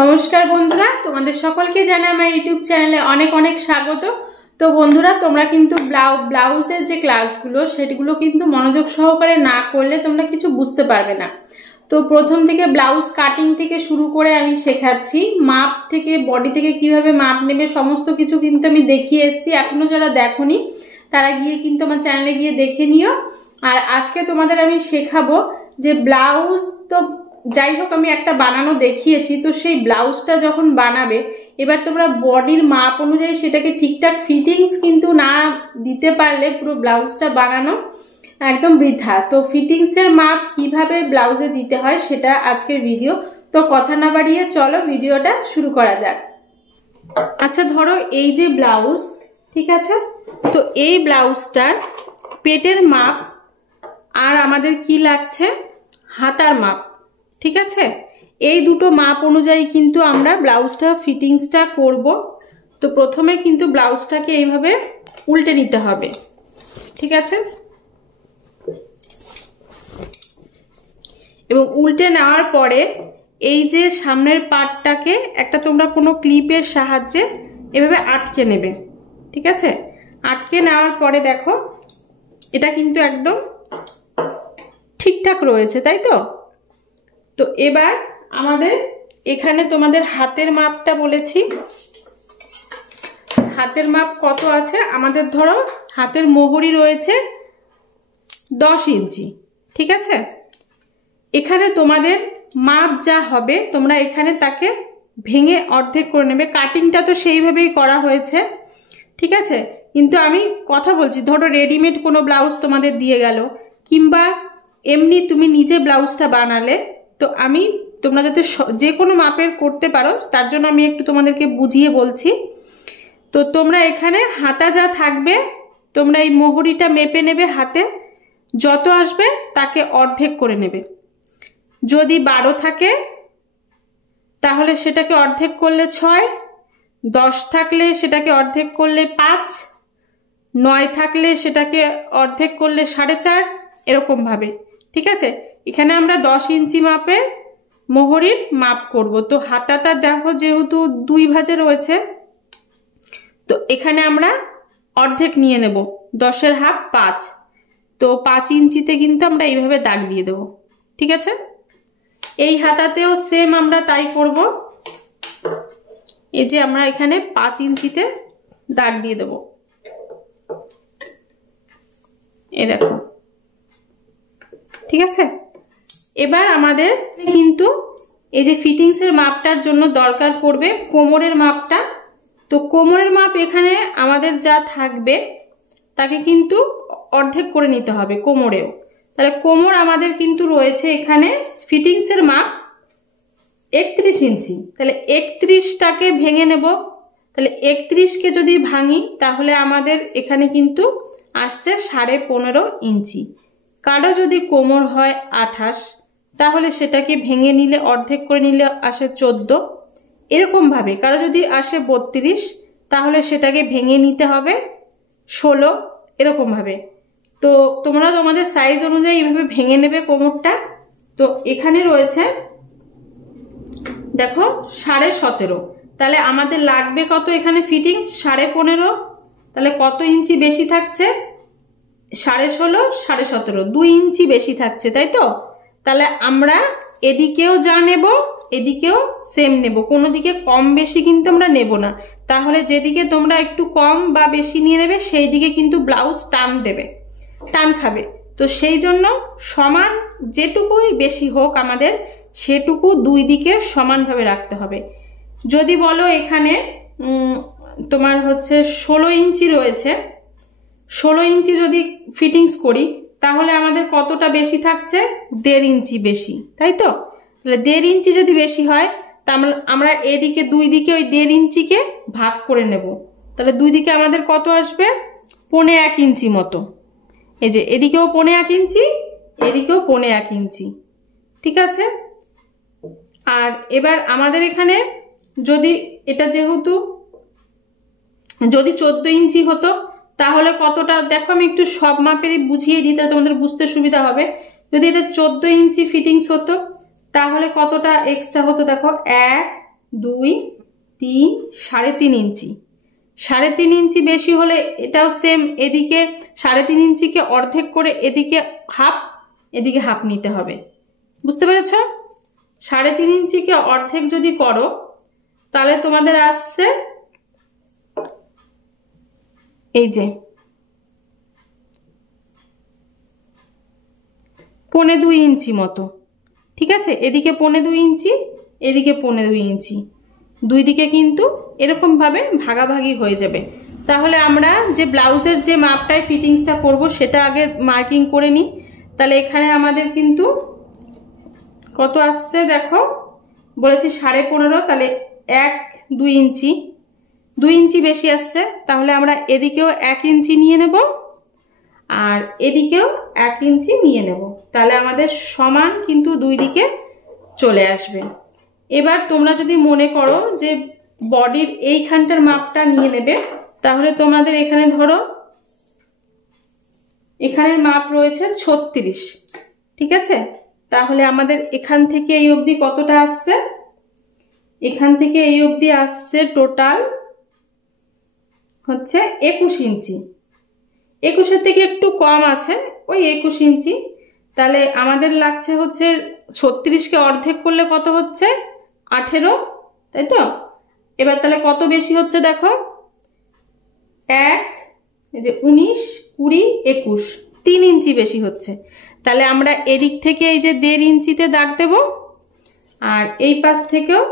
নমস্কার বন্ধুরা, তোমাদের সকলকে জানাই আমার ইউটিউব চ্যানেলে অনেক অনেক স্বাগত। তো বন্ধুরা, তোমরা কিন্তু ব্লাউজের যে ক্লাসগুলো সেগুলো কিন্তু মনোযোগ সহকারে না করলে তোমরা কিছু বুঝতে পারবে না। তো প্রথম থেকে ব্লাউজ কাটিং থেকে শুরু করে আমি শেখাচ্ছি, মাপ থেকে বডি থেকে কিভাবে মাপ নেবে সমস্ত কিছু কিন্তু আমি দেখিয়ে এসেছি। এখনো যারা দেখোনি তারা গিয়ে কিন্তু আমার চ্যানেলে গিয়ে দেখে নিও। আর আজকে তোমাদের আমি শেখাবো যে ব্লাউজ তো যাই হোক আমি একটা বানানো দেখিয়েছি, তো সেই ব্লাউজটা যখন বানাবে এবার তোমরা বডির মাপ অনুযায়ী সেটাকে ঠিকঠাক ফিটিংস কিন্তু না দিতে পারলে পুরো ব্লাউজটা বানানো একদম বৃথা। তো ফিটিংসের মাপ কিভাবে ব্লাউজে দিতে হয় সেটা আজকের ভিডিও। তো কথা না বাড়িয়ে চলো ভিডিওটা শুরু করা যাক। আচ্ছা, ধরো এই যে ব্লাউজ, ঠিক আছে, তো এই ব্লাউজটার পেটের মাপ আর আমাদের কি লাগছে, হাতার মাপ, ঠিক আছে। এই দুটো মাপ অনুযায়ী কিন্তু আমরা ব্লাউজটা ফিটিংসটা করব। তো প্রথমে কিন্তু ব্লাউজটাকে এইভাবে উল্টে নিতে হবে, ঠিক আছে। এবং উল্টে নেওয়ার পরে এই যে সামনের পার্টটাকে একটা তোমরা কোনো ক্লিপের সাহায্যে এভাবে আটকে নেবে, ঠিক আছে। আটকে নেওয়ার পরে দেখো এটা কিন্তু একদম ঠিকঠাক রয়েছে, তাই তো। তো এবার আমাদের এখানে তোমাদের হাতের মাপটা বলেছি, হাতের মাপ কত আছে আমাদের, ধরো হাতের মোহরি রয়েছে 10 ইঞ্চি, ঠিক আছে। এখানে তোমাদের মাপ যা হবে তোমরা এখানে তাকে ভেঙে অর্ধেক করে নেবে। কাটিংটা তো সেইভাবেই করা হয়েছে, ঠিক আছে। কিন্তু আমি কথা বলছি, ধরো রেডিমেড কোনো ব্লাউজ তোমাদের দিয়ে গেল কিংবা এমনি তুমি নিজে ব্লাউজটা বানালে, তো আমি তোমরা যাতে যে কোনো মাপের করতে পারো তার জন্য আমি একটু তোমাদেরকে বুঝিয়ে বলছি। তো তোমরা এখানে হাতা যা থাকবে তোমরা এই মোহরিটা মেপে নেবে, হাতে যত আসবে তাকে অর্ধেক করে নেবে। যদি 12 থাকে তাহলে সেটাকে অর্ধেক করলে 6, 10 থাকলে সেটাকে অর্ধেক করলে 5, 9 থাকলে সেটাকে অর্ধেক করলে 4.5, এরকম ভাবে, ঠিক আছে। এখানে আমরা 10 ইঞ্চি মাপে মোহরির মাপ করব। তো হাতাটা দেখো যেহেতু 2 ভাঁজে রয়েছে, তো এখানে আমরা অর্ধেক নিয়ে নেব, 10-এর হাফ 5। তো 5 ইঞ্চিতে কিন্তু আমরা এইভাবে দাগ দিয়ে দেব, ঠিক আছে। এই হাতাতেও সেম আমরা তাই করব। এই যে আমরা এখানে 5 ইঞ্চিতে দাগ দিয়ে দেব, এই দেখো, ঠিক আছে। এবার আমাদের কিন্তু এই যে ফিটিংসের মাপটার জন্য দরকার পড়বে কোমরের মাপটা। তো কোমরের মাপ এখানে আমাদের যা থাকবে তাকে কিন্তু অর্ধেক করে নিতে হবে কোমরেও। তাহলে কোমর আমাদের কিন্তু রয়েছে এখানে ফিটিংসের মাপ 31 ইঞ্চি। তাহলে 31টাকে ভেঙে নেব। তাহলে 31কে যদি ভাঙি তাহলে আমাদের এখানে কিন্তু আসছে 15.5 ইঞ্চি। কারো যদি কোমর হয় 28 তাহলে সেটাকে ভেঙে নিলে অর্ধেক করে নিলে আসে 14, এরকম ভাবে। কারো যদি আসে 32 তাহলে সেটাকে ভেঙে নিতে হবে 16, এরকম ভাবে। তো তোমরা তোমাদের সাইজ অনুযায়ী এইভাবে ভেঙে নেবে কোমরটা। তো এখানে রয়েছে দেখো 17.5, তাহলে আমাদের লাগবে কত এখানে ফিটিংস 15.5। তাহলে কত ইঞ্চি বেশি থাকছে, 16.5, 17.5, 2 ইঞ্চি বেশি থাকছে, তাই তো। তাহলে আমরা এদিকেও যা নেব এদিকেও সেম নেব, কোনো দিকে কম বেশি কিন্তু আমরা নেব না। তাহলে যেদিকে তোমরা একটু কম বা বেশি নিয়ে নেবে সেই দিকে কিন্তু ব্লাউজ টান দেবে, টান খাবে। তো সেই জন্য সমান যেটুকুই বেশি হোক আমাদের সেটুকু দুই দিকে সমানভাবে রাখতে হবে। যদি বলো এখানে তোমার হচ্ছে 16 ইঞ্চি রয়েছে, 16 ইঞ্চি যদি ফিটিংস করি তাহলে আমাদের কতটা বেশি থাকছে, 1.5 ইঞ্চি বেশি, তাই তো। তাহলে 1.5 ইঞ্চি যদি বেশি হয় তাহলে আমরা এদিকে দুই দিকে ওই 1.5 ইঞ্চিকে ভাগ করে নেব। তাহলে দুই দিকে আমাদের কত আসবে, 1.25 ইঞ্চি মতো। এই যে এদিকেও 1.25 ইঞ্চি, এদিকেও 1.25 ইঞ্চি, ঠিক আছে। আর এবার আমাদের এখানে যদি এটা যেহেতু যদি 14 ইঞ্চি হতো তাহলে কতটা, দেখো আমি একটু সব মাপেরই বুঝিয়ে দিই তাহলে তোমাদের বুঝতে সুবিধা হবে। যদি এটা 14 ইঞ্চি ফিটিংস হতো তাহলে কতটা এক্সট্রা হতো দেখো, 1 2 3 3.5 ইঞ্চি। 3.5 ইঞ্চি বেশি হলে এটাও সেম, এদিকে 3.5 ইঞ্চিকে অর্ধেক করে এদিকে হাফ নিতে হবে। বুঝতে পেরেছ? 3.5 ইঞ্চিকে অর্ধেক যদি করো তাহলে তোমাদের আসছে এই যে 1.25 ইঞ্চি মতো। ঠিক আছে, এদিকে 1.25 ইঞ্চি, এদিকে 1.25 ইঞ্চি, দুই দিকে কিন্তু এরকম ভাবে ভাগাভাগি হয়ে যাবে। তাহলে আমরা যে ব্লাউজের যে মাপটায় ফিটিংসটা করব সেটা আগে মার্কিং করে নিই। তাহলে এখানে আমাদের কিন্তু কত আসছে দেখো, বলেছি 15.5, তাহলে 1 2 ইঞ্চি, 2 ইঞ্চি বেশি আসছে। তাহলে আমরা এদিকেও 1 ইঞ্চি নিয়ে নেব আর এদিকেও 1 ইঞ্চি নিয়ে নেব, তাহলে আমাদের সমান কিন্তু দুই দিকে চলে আসবে। এবার তোমরা যদি মনে করো যে বডির এইখানটার মাপটা নিয়ে নেবে, তাহলে তোমাদের এখানে ধরো এখানের মাপ রয়েছে 36। ঠিক আছে, তাহলে আমাদের এখান থেকে এই অবধি কতটা আসছে, এখান থেকে এই অবধি আসছে টোটাল হচ্ছে 21 ইঞ্চি। 21-এর থেকে একটু কম আছে, ওই 21 ইঞ্চি। তাহলে আমাদের লাগছে হচ্ছে 36কে অর্ধেক করলে কত হচ্ছে, 18, তাই তো? এবার তাহলে কত বেশি হচ্ছে দেখো, 1 এই যে 19 20 21, 3 ইঞ্চি বেশি হচ্ছে। তাহলে আমরা এদিক থেকে এই যে 1.5 ইঞ্চিতে দাগ দেব আর এই পাশ থেকেও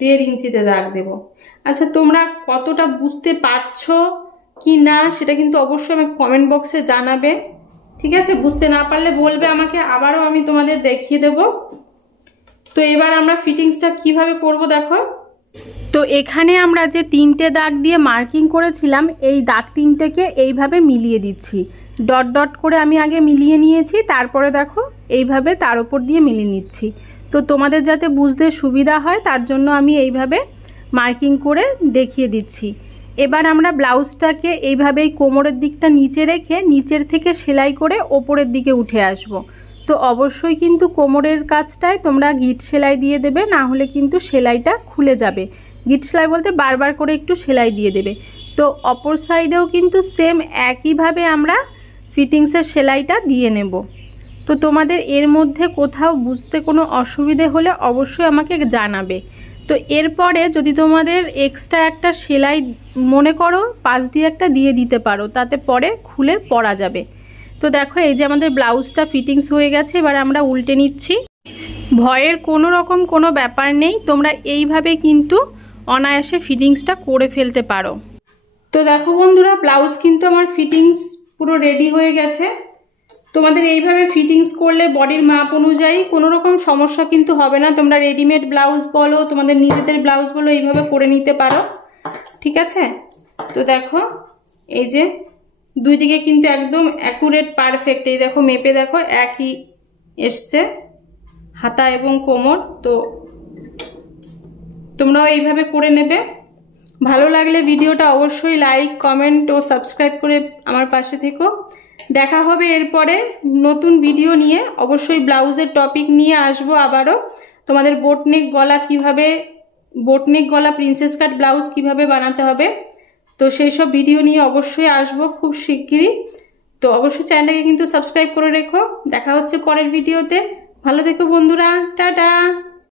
1.5 ইঞ্চিতে দাগ দেব। আচ্ছা, তোমরা কতটা বুঝতে পারছো কি না সেটা কিন্তু অবশ্যই আমাকে কমেন্ট বক্সে জানাবে। ঠিক আছে, বুঝতে না পারলে বলবে আমাকে, আবারও আমি তোমাদের দেখিয়ে দেব। তো এবার আমরা ফিটিংসটা কিভাবে করব দেখো। তো এখানে আমরা যে 3টে দাগ দিয়ে মার্কিং করেছিলাম, এই দাগ 3টেকে এইভাবে মিলিয়ে দিচ্ছি। ডট ডট করে আমি আগে মিলিয়ে নিয়েছি, তারপরে দেখো এইভাবে তার উপর দিয়ে মিলিয়ে নিচ্ছি। তো তোমাদের যাতে বুঝতে সুবিধা হয় তার জন্য আমি এইভাবে মার্কিং করে দেখিয়ে দিচ্ছি। এবার আমরা ব্লাউজটাকে এইভাবেই কোমরের দিকটা নিচে রেখে নিচের থেকে সেলাই করে ওপরের দিকে উঠে আসব। তো অবশ্যই কিন্তু কোমরের কাজটায় তোমরা গিট সেলাই দিয়ে দেবে, না হলে কিন্তু সেলাইটা খুলে যাবে। গিট সেলাই বলতে বারবার করে একটু সেলাই দিয়ে দেবে। তো অপর সাইডেও কিন্তু সেম একইভাবে আমরা ফিটিংসের সেলাইটা দিয়ে নেব। তো তোমাদের এর মধ্যে কোথাও বুঝতে কোনো অসুবিধে হলে অবশ্যই আমাকে জানাবে। তো এরপরে যদি তোমাদের এক্সট্রা একটা সেলাই মনে করো, পাশ দিয়ে একটা দিয়ে দিতে পারো, তাতে পরে খুলে পরা যাবে। তো দেখো এই যে আমাদের ব্লাউজটা ফিটিংস হয়ে গেছে, এবার আমরা উল্টে নিচ্ছি। ভয়ের কোনো রকম কোনো ব্যাপার নেই, তোমরা এইভাবে কিন্তু অনায়াসে ফিটিংসটা করে ফেলতে পারো। তো দেখো বন্ধুরা, ব্লাউজ কিন্তু আমার ফিটিংস পুরো রেডি হয়ে গেছে। তোমাদের এইভাবে ফিটিংস করলে বডির মাপ অনুযায়ী কোনো রকম সমস্যা কিন্তু হবে না। তোমরা রেডিমেড ব্লাউজ বলো, তোমাদের নিজেদের ব্লাউজ বলো, এইভাবে করে নিতে পারো। ঠিক আছে, তো দেখো এই যে দুই দিকে কিন্তু একদম অ্যাকুরেট পারফেক্ট। এই দেখো মেপে দেখো একই এসছে হাতা এবং কোমর। তো তোমরাও এইভাবে করে নেবে। ভালো লাগলে ভিডিওটা অবশ্যই লাইক কমেন্ট ও সাবস্ক্রাইব করে আমার পাশে থেকো। দেখা হবে এরপরে নতুন ভিডিও নিয়ে। অবশ্যই ব্লাউজের টপিক নিয়ে আসবো আবারও। তোমাদের বোটনেক গলা কিভাবে, বোটনেক গলা প্রিন্সেস কাট ব্লাউজ কিভাবে বানাতে হবে, তো সেই সব ভিডিও নিয়ে অবশ্যই আসবো খুব শিগগিরই। তো অবশ্যই চ্যানেলটাকে কিন্তু সাবস্ক্রাইব করে রেখো। দেখা হচ্ছে পরের ভিডিওতে। ভালো থেকো বন্ধুরা, টাটা।